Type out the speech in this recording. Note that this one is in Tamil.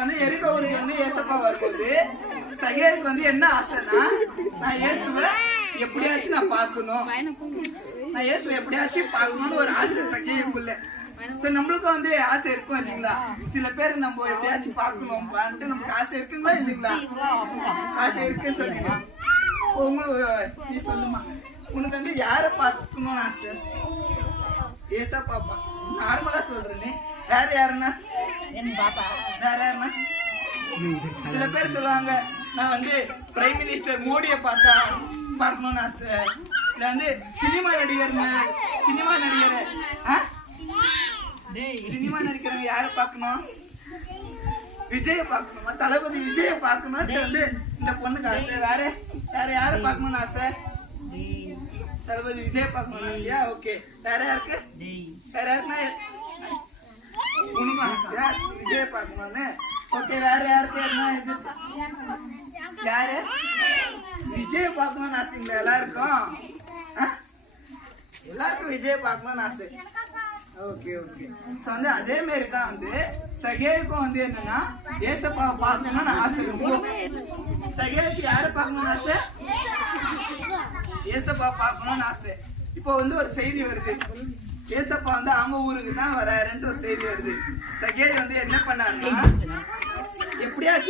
வந்து எரிக்க ஒரு வந்து ஏசப்பா வரும்போது சகேலுக்கு வந்து என்ன ஆசைன்னா, நான் இயேசுவை எப்படியாச்சும் நான் பார்க்கணும், நான் இயேசுவை எப்படியாச்சும் பார்க்கணும்னு ஒரு ஆசை சகேலுக்குள்ள. நம்மளுக்கும் வந்து ஆசை இருக்கும் இல்லைங்களா? சில பேர் நம்ம எப்படியாச்சும் பார்க்கணும் நமக்கு ஆசை இருக்குங்களா இல்லைங்களா? ஆசை இருக்குன்னு சொல்லுங்க. உங்களுக்கு நீ சொல்லுமா, உனக்கு வந்து யாரை பார்க்கணும்னு ஆசை? ஏசப்பா. நார்மலா சொல்றேன்னு வேற யாருன்னா வேற யாருன்னா சில பேர் சொல்லுவாங்க, நான் வந்து பிரைம் மினிஸ்டர் மோடியை பார்க்கணும்னு ஆசை. இல்ல வந்து சினிமா நடிகர் யாரை பார்க்கணும்? விஜயை பார்க்கணுமா? தளபதி விஜயை பார்க்கணும் வந்து இந்த பொண்ணுக்கு ஆசை. வேற யாரை பார்க்கணும்னு ஆசை? தளபதி விஜய் பார்க்கணும் ஆசையா? ஓகே. வேற யாருக்கு? வேற யாருன்னா உனக்கு ஆசையா விஜய் பார்க்கணும்னு? ஓகே. வேற யாருக்கு இது? யாரு? விஜய் பார்க்கணும்னு ஆசைங்களா எல்லாருக்கும்? எல்லாருக்கும் விஜய் பார்க்கணும்னு ஆசை. ஓகே. ஸோ வந்து அதே மாதிரி தான் வந்து சகேலுக்கும் வந்து என்னன்னா ஏசப்பாவை பார்க்கணும்னு ஆசை இருக்கும். சகேலுக்கு யாரை பார்க்கணும்னு ஆசை? ஏசப்பா பார்க்கணும்னு ஆசை. இப்போ வந்து ஒரு செய்தி வருது, ஏசப்பா வந்து அவங்க ஊருக்கு தான் வராருன்ற ஒரு செய்தி வருது. சகேல் வந்து என்ன பண்ணாருன்னா எப்படியாச்சும்